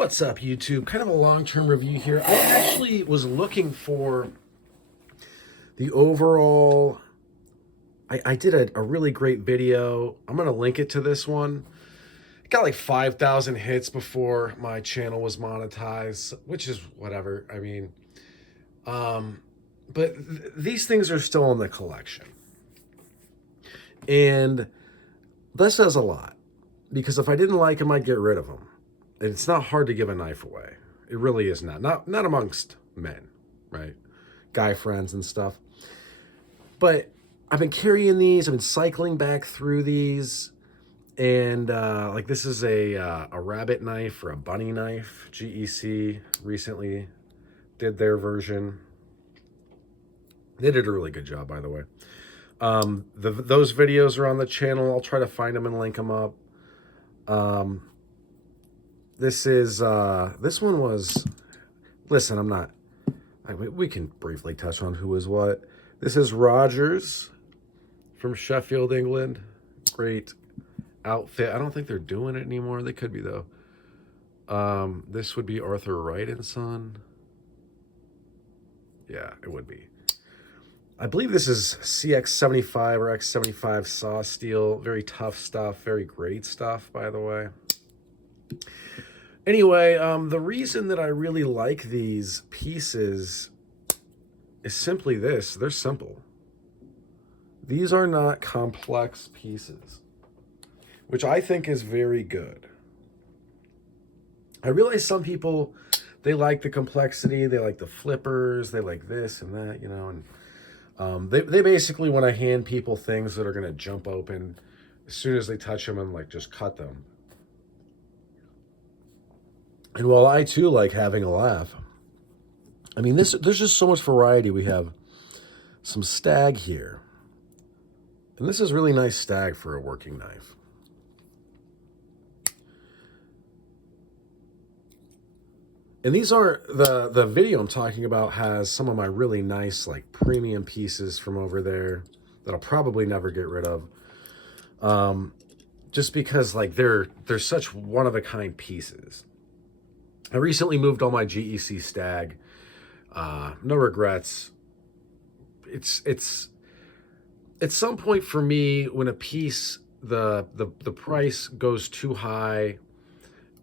What's up, YouTube? Kind of a long-term review here. I actually was looking for the overall... I did a really great video. I'm going to link it to this one. It got like 5,000 hits before my channel was monetized, which is whatever. I mean, but these things are still in the collection. And that says a lot. Because if I didn't like them, I'd get rid of them. And it's not hard to give a knife away. It really is not. Not amongst men, right? Guy friends and stuff. But I've been carrying these. I've been cycling back through these. And like this is a rabbit knife or a bunny knife. GEC recently did their version. They did a really good job, by the way. Those videos are on the channel. I'll try to find them and link them up. This one was, listen, we can briefly touch on who is what. This is Rogers from Sheffield, England. Great outfit. I don't think they're doing it anymore. They could be, though. This would be Arthur Wright and Son. Yeah, it would be. I believe this is CX75 or X75 saw steel. Very tough stuff. Very great stuff, by the way. Anyway, the reason that I really like these pieces is simply this. They're simple. These are not complex pieces, which I think is very good. I realize some people, they like the complexity. They like the flippers. They like this and that, you know. And they basically want to hand people things that are going to jump open as soon as they touch them and, like, just cut them. And while I, too, like having a laugh, I mean, there's just so much variety. We have some stag here. And this is really nice stag for a working knife. And these are, the video I'm talking about has some of my really nice, like, premium pieces from over there that I'll probably never get rid of. Just because, like, they're such one-of-a-kind pieces. I recently moved all my GEC stag. No regrets. It's at some point for me when a piece the price goes too high,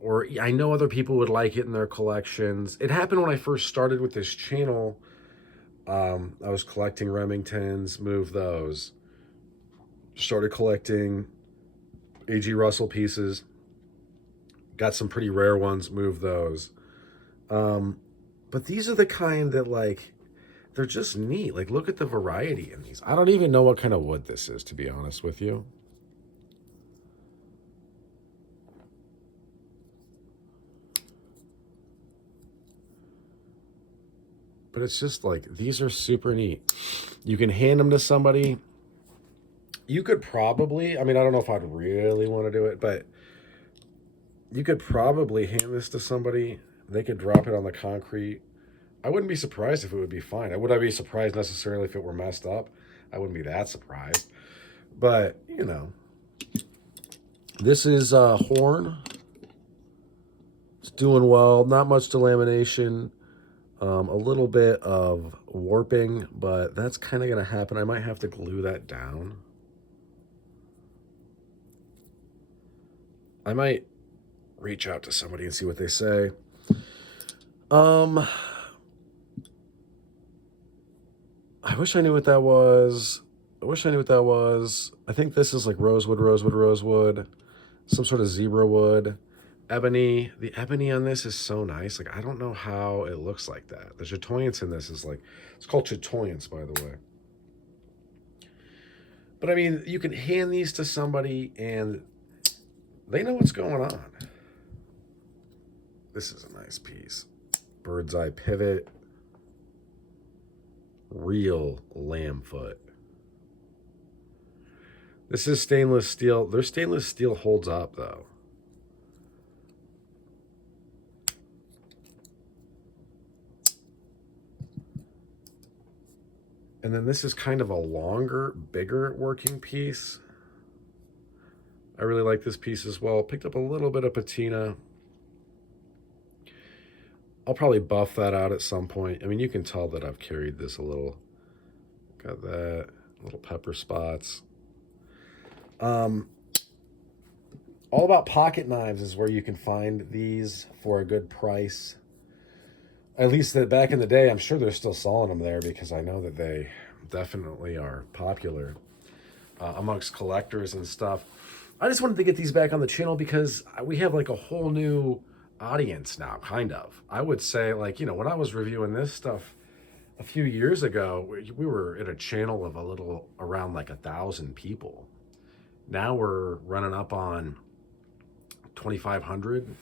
or I know other people would like it in their collections. It happened when I first started with this channel. I was collecting Remingtons, moved those. Started collecting A.G. Russell pieces. Got some pretty rare ones, moved those. But these are the kind that, like, they're just neat. Like, look at the variety in these. I don't even know what kind of wood this is, to be honest with you. But it's just like, these are super neat. You can hand them to somebody. You could probably, I mean, I don't know if I'd really want to do it, but you could probably hand this to somebody. They could drop it on the concrete. I wouldn't be surprised if it would be fine. Would I be surprised necessarily if it were messed up? I wouldn't be that surprised. But, you know. This is horn. It's doing well. Not much delamination. A little bit of warping, but that's kind of going to happen. I might have to glue that down. I might reach out to somebody and see what they say. I wish I knew what that was. I think this is like rosewood, some sort of zebra wood. Ebony. The ebony on this is so nice. Like, I don't know how it looks like that. The chatoyance in this is like, it's called chatoyance, by the way. But I mean, you can hand these to somebody and they know what's going on. This is a nice piece. Bird's eye pivot. Real lamb foot. This is stainless steel. Their stainless steel holds up, though. And then this is kind of a longer, bigger working piece. I really like this piece as well. Picked up a little bit of patina. I'll probably buff that out at some point. I mean, you can tell that I've carried this a little. Got that, little pepper spots. Um, all About Pocket Knives is where you can find these for a good price. At least that back in the day, I'm sure they're still selling them there because I know that they definitely are popular amongst collectors and stuff. I just wanted to get these back on the channel because we have like a whole new audience now, kind of. I would say, like, you know, when I was reviewing this stuff a few years ago, we were at a channel of a little around like 1,000 people. Now we're running up on 2,500,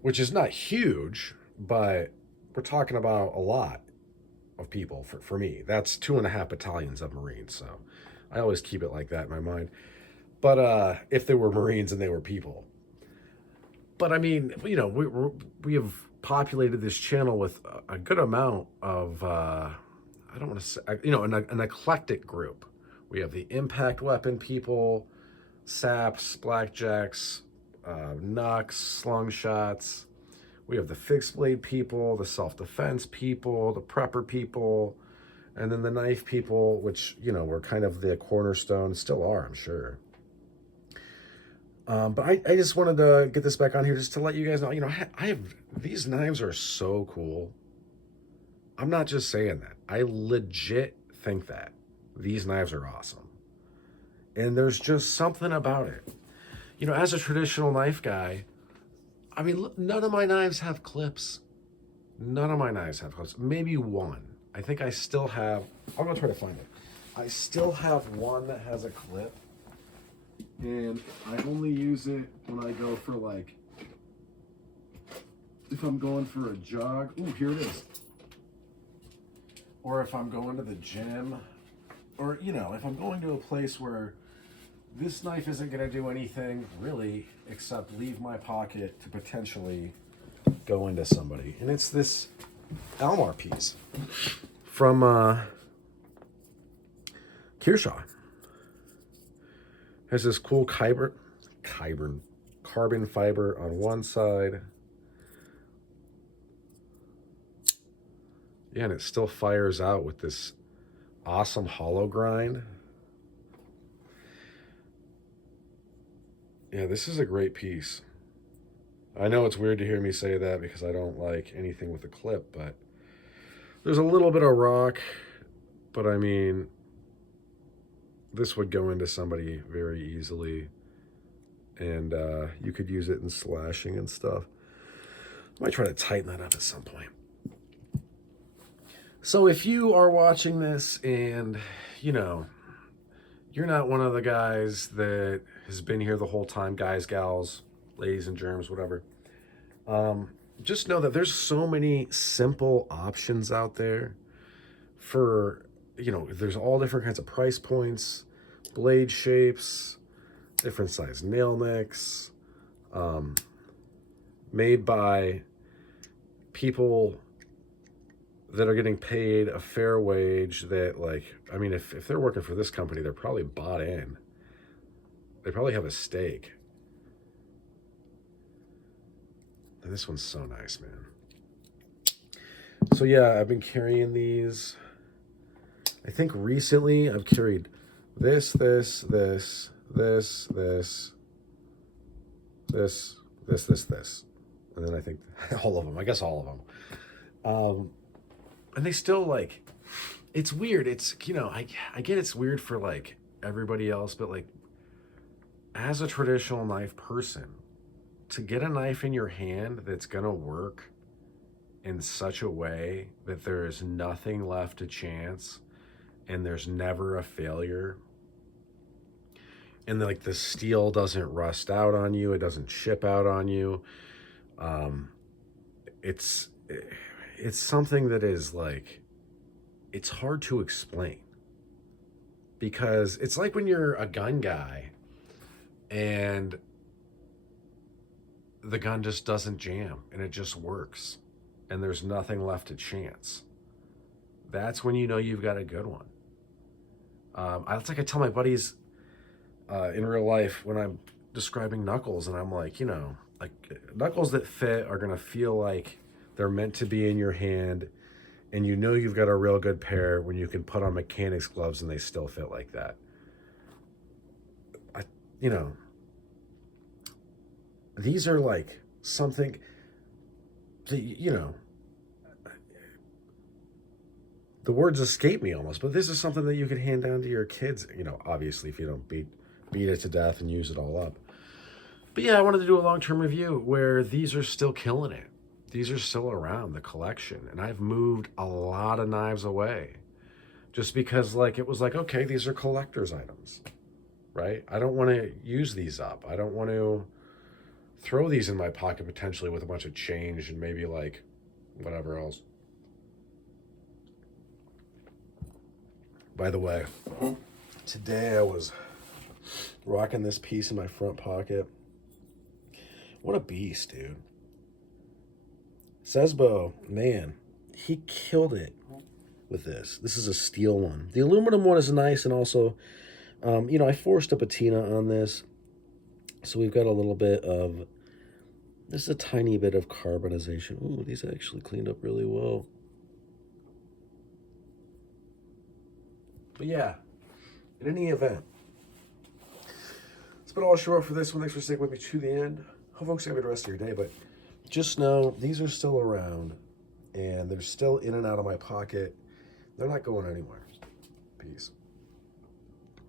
which is not huge, but we're talking about a lot of people for me. That's 2.5 battalions of Marines. So I always keep it like that in my mind. But if they were Marines and they were people. But I mean, you know, we have populated this channel with a good amount of, I don't want to say, you know, an eclectic group. We have the impact weapon people, saps, blackjacks, knucks, slungshots. We have the fixed blade people, the self-defense people, the prepper people, and then the knife people, which, you know, were kind of the cornerstone, still are, I'm sure. But I just wanted to get this back on here just to let you guys know, you know, I have, these knives are so cool. I'm not just saying that. I legit think that. These knives are awesome. And there's just something about it. You know, as a traditional knife guy, I mean, look, none of my knives have clips. None of my knives have clips. Maybe one. I think I still have, I'm gonna try to find it. I still have one that has a clip. And I only use it when I go for, like, if I'm going for a jog. Ooh, here it is. Or if I'm going to the gym. Or, you know, if I'm going to a place where this knife isn't going to do anything really except leave my pocket to potentially go into somebody. And it's this Almar piece from Kearshaw. Has this cool carbon fiber on one side. Yeah, and it still fires out with this awesome hollow grind. Yeah, this is a great piece. I know it's weird to hear me say that because I don't like anything with a clip, but there's a little bit of rock, but I mean, this would go into somebody very easily, and you could use it in slashing and stuff. I might try to tighten that up at some point. So if you are watching this and, you know, you're not one of the guys that has been here the whole time, guys, gals, ladies and germs, whatever, just know that there's so many simple options out there for, you know, there's all different kinds of price points, blade shapes, different size nail nicks, made by people that are getting paid a fair wage that, like, I mean, if they're working for this company, they're probably bought in. They probably have a stake. And this one's so nice, man. So yeah, I've been carrying these. I think recently I've carried this, and then I think all of them. I guess all of them. And they still, like, it's weird. It's, you know, I get it's weird for, like, everybody else, but, like, as a traditional knife person, to get a knife in your hand that's gonna work in such a way that there is nothing left to chance and there's never a failure, and like the steel doesn't rust out on you, it doesn't chip out on you, it's something that is, like, it's hard to explain, because it's like when you're a gun guy and the gun just doesn't jam and it just works and there's nothing left to chance. That's when you know you've got a good one. It's like I tell my buddies in real life when I'm describing knuckles, and I'm like, you know, like, knuckles that fit are gonna feel like They're meant to be in your hand, and you know you've got a real good pair when you can put on mechanics gloves and they still fit like that. You know, these are like something that, the words escape me almost, but this is something that you could hand down to your kids, obviously if you don't beat it to death and use it all up. But yeah, I wanted to do a long-term review where these are still killing it. These are still around the collection, and I've moved a lot of knives away just because it was like, okay, these are collector's items, right? I don't want to use these up. I don't want to throw these in my pocket potentially with a bunch of change and maybe whatever else. By the way, today I was rocking this piece in my front pocket. What a beast, dude. Sesbo, man, he killed it with this. This is a steel one. The aluminum one is nice, and also, I forced a patina on this. So we've got a little bit of, this is a tiny bit of carbonization. Ooh, these actually cleaned up really well. But yeah, in any event, it's been all short for this one. Thanks for sticking with me to the end. Hope folks have a good rest of your day, but just know these are still around and they're still in and out of my pocket. They're not going anywhere. Peace.